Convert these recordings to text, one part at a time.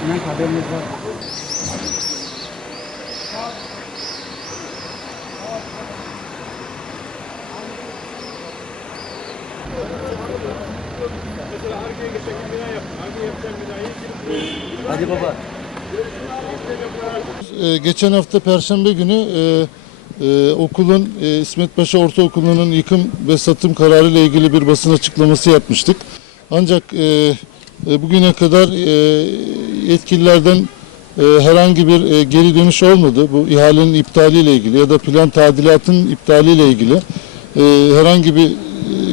Haberiniz var. Hadi baba. Ee, geçen hafta Perşembe günü e, e, okulun e, İsmet Paşa Ortaokulu'nun yıkım ve satım kararı ile ilgili bir basın açıklaması yapmıştık. Ancak e, bugüne kadar e, yetkililerden e, herhangi bir e, geri dönüş olmadı. Bu ihalenin iptali ile ilgili ya da plan tadilatın iptali ile ilgili e, herhangi bir e,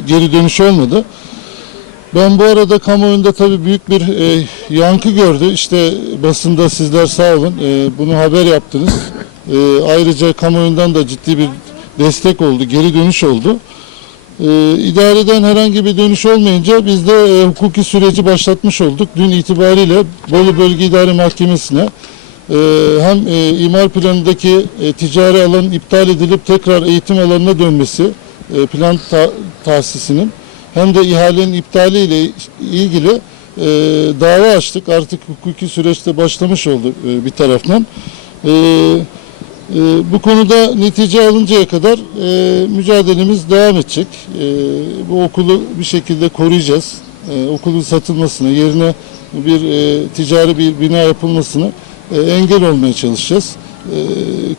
geri dönüş olmadı. Ben bu arada kamuoyunda tabii büyük bir e, yankı gördü. İşte basında sizler sağ olun e, bunu haber yaptınız. E, ayrıca kamuoyundan da ciddi bir destek oldu, geri dönüş oldu. E, idareden herhangi bir dönüş olmayınca biz de e, hukuki süreci başlatmış olduk. Dün itibariyle Bolu Bölge İdare Mahkemesi'ne e, hem e, imar planındaki e, ticari alanın iptal edilip tekrar eğitim alanına dönmesi e, plan ta- tahsisinin hem de ihalenin iptali ile ilgili e, dava açtık. Artık hukuki süreçte başlamış oldu e, bir taraftan. E, e, bu konuda netice alıncaya kadar e, mücadelemiz devam edecek. E, bu okulu bir şekilde koruyacağız. E, okulun satılmasını, yerine bir e, ticari bir bina yapılmasını e, engel olmaya çalışacağız. E,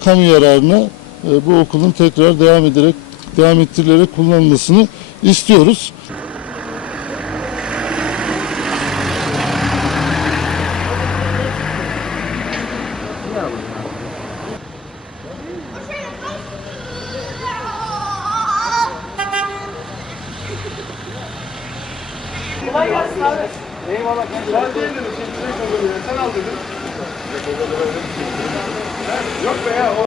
kamu yararına e, bu okulun tekrar devam ederek devam ettirilerek kullanılmasını istiyoruz. Eyvallah. Yok be ya.